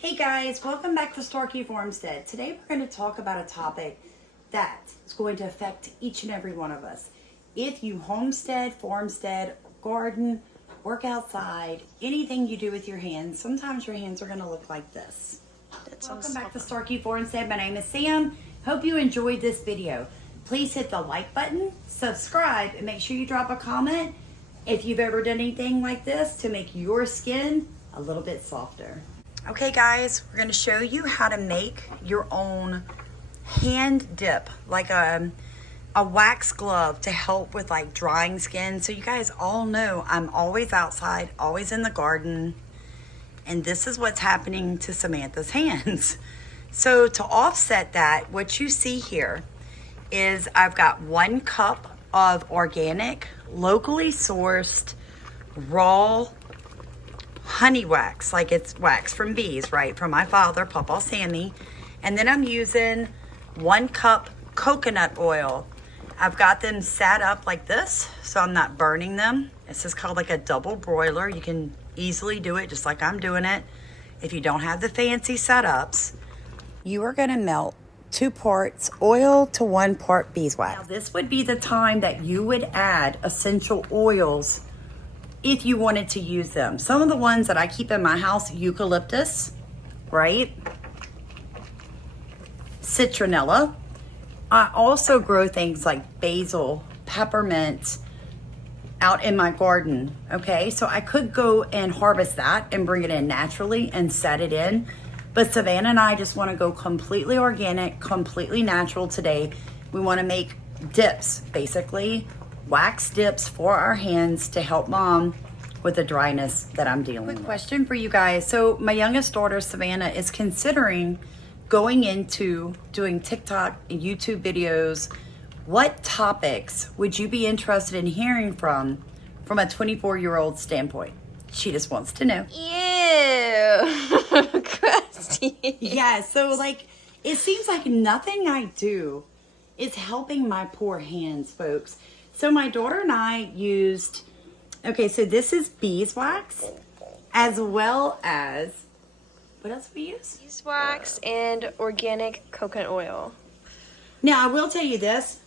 Hey guys, welcome back to Starkey Farmstead. Today we're going to talk about a topic that is going to affect each and every one of us. If you homestead, farmstead, garden, work outside, anything you do with your hands, sometimes your hands are going to look like this. Welcome back to Starkey Farmstead. My name is Sam. Hope you enjoyed this video. Please hit the like button, subscribe, and make sure you drop a comment if you've ever done anything like this to make your skin a little bit softer. Okay guys, we're going to show you how to make your own hand dip, like a wax glove to help with like drying skin. So you guys all know I'm always outside, always in the garden, and this is what's happening to Samantha's hands. So to offset that, what you see here is I've got 1 cup of organic, locally sourced, raw honey wax, like it's wax from bees, right? From my father, Papa Sammy. And then I'm using 1 cup coconut oil. I've got them set up like this, so I'm not burning them. This is called like a double broiler. You can easily do it just like I'm doing it. If you don't have the fancy setups, you are gonna melt 2 parts oil to 1 part beeswax. Now this would be the time that you would add essential oils if you wanted to use them. Some of the ones that I keep in my house, eucalyptus, right? Citronella. I also grow things like basil, peppermint out in my garden, okay? So I could go and harvest that and bring it in naturally and set it in. But Savannah and I just wanna go completely organic, completely natural today. We wanna make dips, basically, wax dips for our hands to help mom with the dryness that I'm dealing with. Quick question for you guys. So my youngest daughter, Savannah, is considering going into doing TikTok and YouTube videos. What topics would you be interested in hearing from a 24-year-old standpoint? She just wants to know. Ew. Crusty. Yeah, so like, it seems like nothing I do is helping my poor hands, folks. So my daughter and I used, okay, so this is beeswax, as well as, what else we use? Beeswax and organic coconut oil. Now, I will tell you this,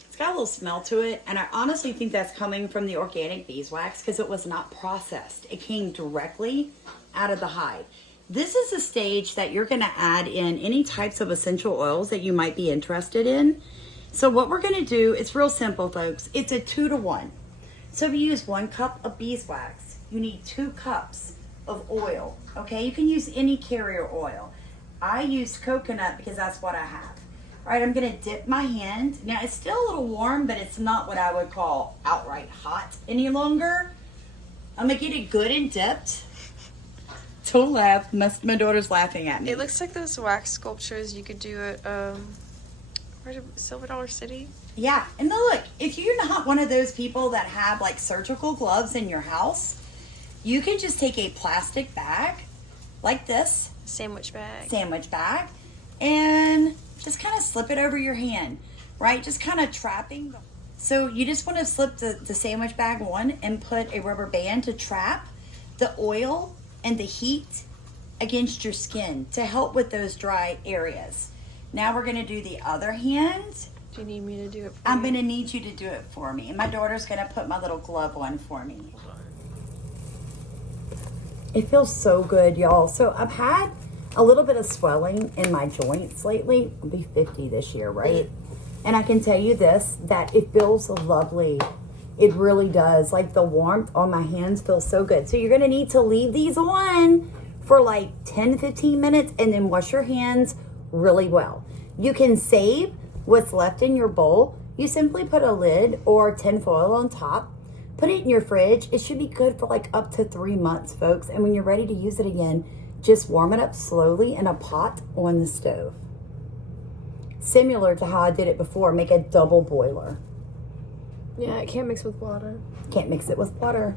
it's got a little smell to it, and I honestly think that's coming from the organic beeswax because it was not processed. It came directly out of the hive. This is a stage that you're gonna add in any types of essential oils that you might be interested in. So what we're gonna do, it's real simple, folks. It's a 2 to 1. So if you use 1 cup of beeswax, you need 2 cups of oil, okay? You can use any carrier oil. I used coconut because that's what I have. All right, I'm gonna dip my hand. Now it's still a little warm, but it's not what I would call outright hot any longer. I'm gonna get it good and dipped. Don't laugh, my daughter's laughing at me. It looks like those wax sculptures you could do at Silver Dollar City. Yeah, and then look, if you're not one of those people that have like surgical gloves in your house, you can just take a plastic bag like this, Sandwich bag. And just kind of slip it over your hand, right? Just kind of trapping. So you just want to slip the sandwich bag on and put a rubber band to trap the oil and the heat against your skin to help with those dry areas. Now we're gonna do the other hand. Do you need me to do it for I'm you? gonna need you to do it for me. And my daughter's gonna put my little glove on for me. It feels so good, y'all. So I've had a little bit of swelling in my joints lately. I'll be 50 this year, right? And I can tell you this, that it feels lovely. It really does. Like the warmth on my hands feels so good. So you're gonna need to leave these on for like 10 to 15 minutes and then wash your hands really well. You can save what's left in your bowl. You simply put a lid or tinfoil on top, put it in your fridge. It should be good for like up to 3 months, folks. And when you're ready to use it again, just warm it up slowly in a pot on the stove. Similar to how I did it before, make a double boiler. Yeah, it can't mix with water. Can't mix it with water.